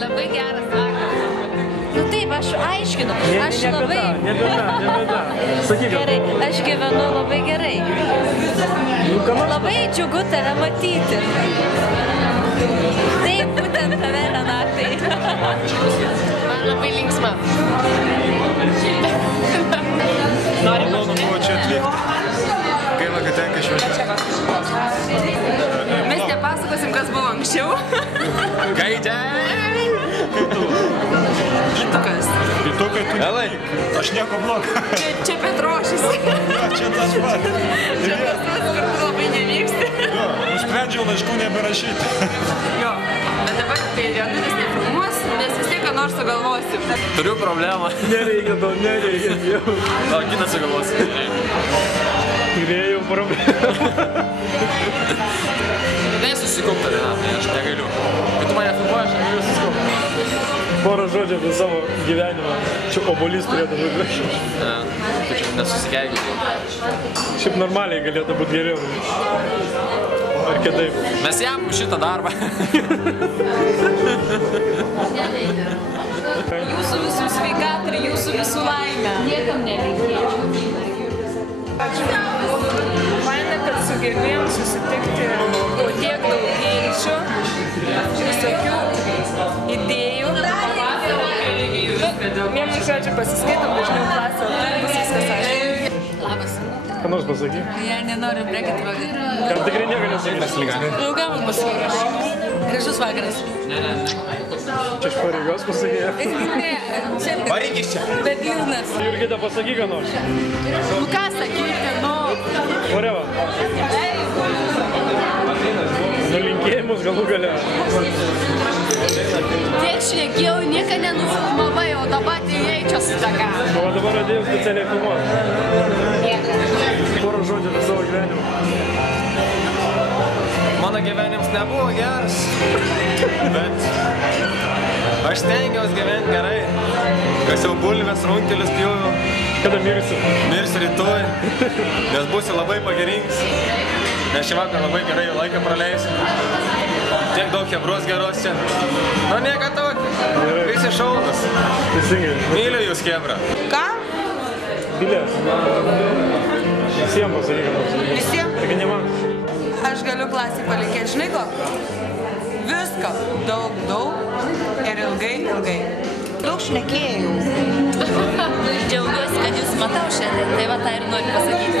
Labai geras vakaras. Nu taip, aš aiškinu. Aš labai... Ne bėda. Sakyk. Gerai, aš gyvenu labai gerai. Labai džiugu tave matyti. Taip, būtent tave, Renatai. Man labai linksma. Malonu buvo čia atvykti. Gaila, kad tenka išvažiuoti. Mes nepasakosim, kas buvo anksčiau. Gaidė! Kaip tu? Pitukas. Pitukai tu? Elai, aš nieko blogo. Čia Petrošis. Čia tas pats. Čia tas pats, kur tu labai nevyksti. Jo, nusprendžiau laiškų neberašyti. Jo, bet dabar tai lietuvis nefilmuos, nes vis tiek ką nors sugalvosim. Turiu problemą. Nereikia to, nereikia jau. O, kitą sugalvosim. Turėjau problemą. Tai susikaupta, Renatai, aš negaliu. Kai tu mane filmuoji, aš negaliu susikaupti. Porą žodžių apie savo gyvenimą. Čia obolys turėtų būti gražiai. Ne, tu čia nesusikeigiai. Šiaip normaliai galėtų būti geriau. Ar kitaip. Mes jam šitą darbą. Jūsų visų sveikatą ir jūsų visų laimę. Niekam nelinkėjau. Faina, kad sugebėjom susitikti po tiek daug ginčių, visokių idėjų. Vienu žodžiu pasiskaitom, dažniau klasę, bus viskas aišku. Labas. Ką nors pasakyk? Ja nenoriu brekit rodyti. Kam tikrai nieko nesakyti. Ką man pasakyti? Gražus vakaras. Čia iš pareigos pasakėjau. Ne, čia... Varykis čia. Bet liūdnas. Jurgita, pasakyk ką nors. Nu ką sakyti, nu... Oreva. Nulinkėjimus galų gale. Tiek šnekėjau, nieką nenufilmavai, o dabar atėjai čia su taka. O dabar atėjau specialiai filmuoti. Porą žodžių apie savo gyvenimą. Mano gyvenimas nebuvo geras, bet aš stengiausi gyventi gerai. Kasiau bulves, runkelis pjūviau. Kada mirsi? Mirsiu rytoj, nes būsiu labai pageringas. Nes šį vakar labai gerai laiką praleisiu. Tiek daug hebros geros čia. Nu nieko tokio. Visi šaunus. Teisingai. Myliu jūs, hebra. Ką? Bilės. Visiems pasakyk ką nors. Visiems? Taigi ne man. Aš galiu klasį palikėti, žinai ko? Viską. Daug ir ilgai. Daug šnekėjau. Džiaugiuosi, kad jūs matau šiandien, tai va tą ir noriu pasakyti.